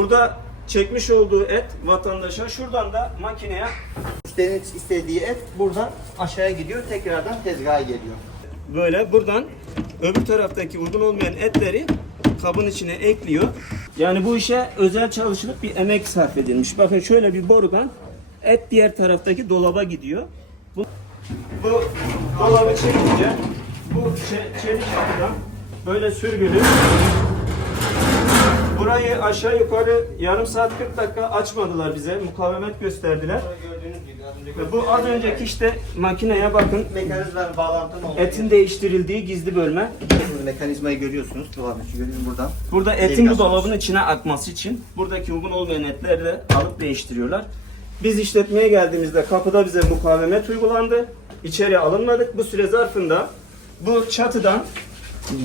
Burada çekmiş olduğu et vatandaşa şuradan da makineye Müşterinin istediği et buradan aşağıya gidiyor, tekrardan tezgaha geliyor. böyle buradan öbür taraftaki uygun olmayan etleri kabın içine ekliyor. Yani bu işe özel çalışılıp bir emek sarf edilmiş. Bakın şöyle bir borudan et diğer taraftaki dolaba gidiyor. Bu, bu dolabı çekince bu çe- çelik kapıdan böyle sürgülü Burayı aşağı yukarı yarım saat 40 dakika açmadılar bize. Mukavemet gösterdiler. Gördüğünüz gibi az önce Ve bu az önceki işte makineye bakın. mekanizma bağlantım oldu. Etin değiştirildiği gizli bölme. Şimdi mekanizmayı görüyorsunuz. Dolabın içi görüyorsunuz buradan. Burada etin bu dolabın içine akması için buradaki uygun olmayan etleri de alıp değiştiriyorlar. Biz işletmeye geldiğimizde kapıda bize mukavemet uygulandı. İçeri alınmadık. Bu süre zarfında bu çatıdan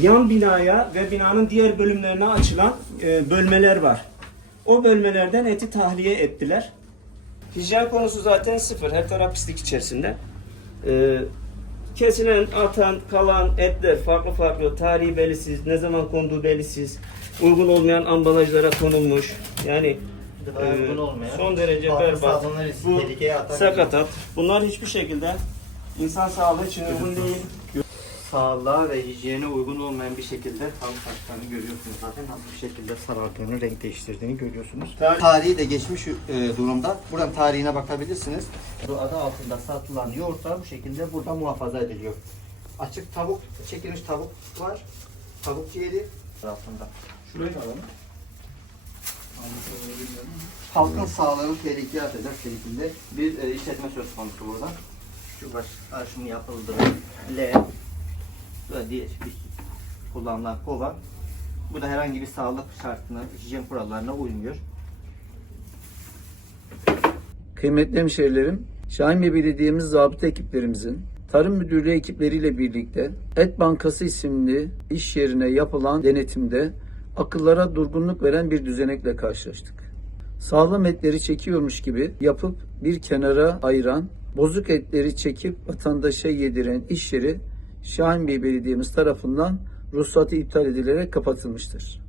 yan binaya ve binanın diğer bölümlerine açılan e, bölmeler var. O bölmelerden eti tahliye ettiler. Hijyen konusu zaten sıfır. Her taraf pislik içerisinde. Ee, kesilen, atan, kalan etler farklı farklı, tarihi belirsiz, ne zaman konduğu belirsiz, uygun olmayan ambalajlara konulmuş. Yani e, uygun olmayan, son derece berbat. Bu sakatat. Bunlar hiçbir şekilde insan sağlığı için uygun değil. Sağlığa ve hijyene uygun olmayan bir şekilde tavuk taşlarını görüyorsunuz zaten. Nasıl bir şekilde sarardığını, renk değiştirdiğini görüyorsunuz. Tarih- Tarihi de geçmiş e, durumda. Buradan tarihine bakabilirsiniz. Bu adı altında satılan yoğurtlar bu şekilde burada muhafaza ediliyor. Açık tavuk, çekilmiş tavuk var. Tavuk ciğeri altında. Şurayı da alalım. Halkın sağlığını tehlikeye atacak şekilde bir e, işletme söz konusu burada. Şu baş karşımı yapıldı. L ve diye kullanılan kova. Bu da herhangi bir sağlık şartına, hijyen kurallarına uymuyor. Kıymetli hemşehrilerim, Şahin Bey Belediye'miz zabıta ekiplerimizin Tarım Müdürlüğü ekipleriyle birlikte Et Bankası isimli iş yerine yapılan denetimde akıllara durgunluk veren bir düzenekle karşılaştık. Sağlam etleri çekiyormuş gibi yapıp bir kenara ayıran, bozuk etleri çekip vatandaşa yediren iş yeri Şahin Bey Belediye'miz tarafından ruhsatı iptal edilerek kapatılmıştır.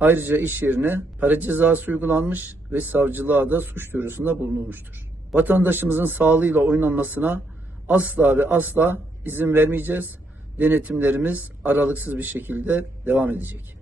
Ayrıca iş yerine para cezası uygulanmış ve savcılığa da suç duyurusunda bulunulmuştur. Vatandaşımızın sağlığıyla oynanmasına asla ve asla izin vermeyeceğiz. Denetimlerimiz aralıksız bir şekilde devam edecek.